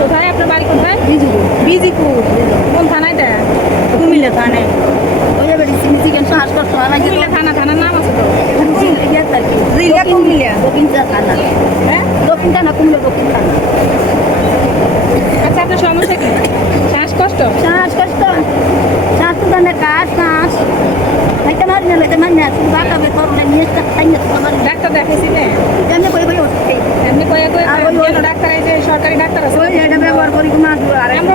কোথায় আপনার বাড়ি কোথায়? বিজিপুর। বিজিপুর। কোন থানায় এটা? কুমিল্লা থানায়। ওই যে বেশি চিকেন শ্বাসকষ্ট হয় না। কুমিল্লা থানা, থানার নাম আছে তো। জিলা কুমিল্লা দক্ষিণ থানা। হ্যাঁ? দক্ষিণ থানা কুমিল্লা দক্ষিণ থানা। আচ্ছা, আপনার সমস্যা কি? শ্বাসকষ্ট? শ্বাসকষ্ট শ্বাস তো জানে কাজ শ্বাস খাইতে মারি না লেতে মারি না শুধু বাঁকা বেতর নিয়ে খাই না তোমার ডাক্তার দেখাইছিলেন? এমনি কই কই ওষুধ এমনি কয়ে কয়ে কেন ডাক্তার, এই যে সরকারি ডাক্তার আছে? ওই এটা ব্যবহার করি কুমার আর আমরা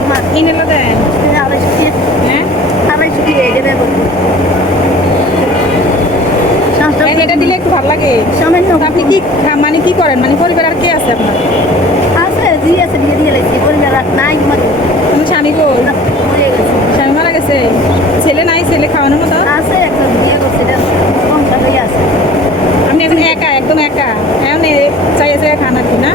কুমার কিনে এলো দেন। আড়াইশো দিয়ে হ্যাঁ? আড়াইশো দিয়ে এটা ব্যবহার করি শ্বাসটা এটা দিলে একটু ভালো লাগে। সামান্য আপনি কি মানে কি করেন, মানে পরিবার আর কে আছে আপনার? আছে জি আছে দিয়ে দিয়ে লাগছে পরিবার আর নাই তোমার আমার স্বামী গো, হয়ে গেছে স্বামী মারা গেছে। ছেলে নাই, ছেলে খাওয়ানোর মতো? আছে একজন বিয়ে করছে সংসার হয়ে আছে আপনি এখন একা, একদম একা। এখন চাইছে খান আর কি না?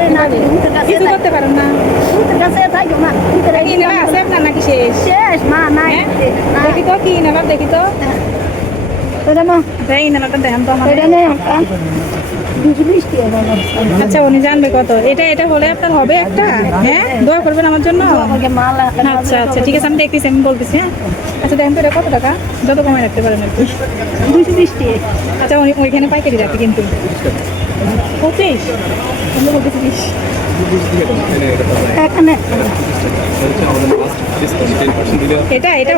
এই না ভূতের কাছে কিছু করতে পারেন না? ভূতের কাছে থাকো না ভূতের কি নেওয়া আছে আপনার নাকি শেষ? শেষ মা নাই না দেখি তো কি নেওয়া, দেখি তো। এটা মা এই নেওয়াটা দেখেন তো আমার। এটা নেই বৃষ্টি আচ্ছা, উনি জানবে কত। এটা হলে আপনার হবে একটা। হ্যাঁ, দোয়া করবেন আমার জন্য। মালা আচ্ছা আচ্ছা, ঠিক আছে, আমি দেখতেছি, আমি বলতেছি। হ্যাঁ, আচ্ছা দেখেন তো এটা কত টাকা, যত কমায় রাখতে পারেন আর কি। 220 আচ্ছা, উনি ওইখানে পাইকারি রাখে কিন্তু 25, আমি বলতেছি 20। এখানে এটা এটা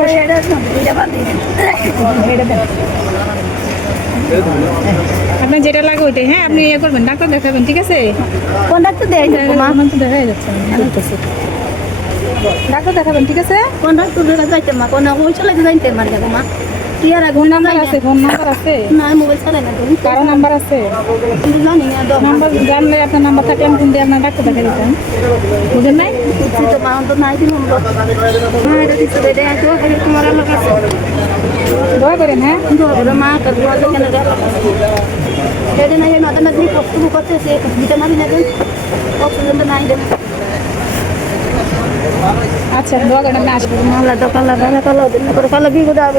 দেন। আপনার যেটা লাগে ওইটাই। হ্যাঁ, আপনি ইয়ে করবেন, ডাক্তার দেখাবেন, ঠিক আছে? কোন ডাক্তার দেয় মা আমার তো দেখাই যাচ্ছে না, আমি বলতেছি। ডাক্তার দেখাবেন, ঠিক আছে? কোন ডাক্তার দেখা যাইতে মা কোন ওই চলে যাইতে মার যাবো মা কি আর ফোন নাম্বার আছে? ফোন নাম্বার আছে? না মোবাইল চালাই না তুমি কারো নাম্বার আছে? জানি না নাম্বার জানলে, আপনার নাম্বার থাকলে আমি কিন্তু আপনার ডাক্তার দেখা দিতাম। বুঝেন নাই? বুঝছি তো মা তো নাই দিন মা এটা দিচ্ছে দে তো তোমার আমার কাছে দয়া করেন। হ্যাঁ, ধরো মা কার দোয়া কেন গেল এটা নাই না না তুমি কষ্ট করতে সে দিতে মারি না অক্সিজেন নাই দেন আচ্ছা, দোয়া করেন, আপনি আসবেন। মালা তো কালা কালা কালা দিন করে কালা বিগো দাও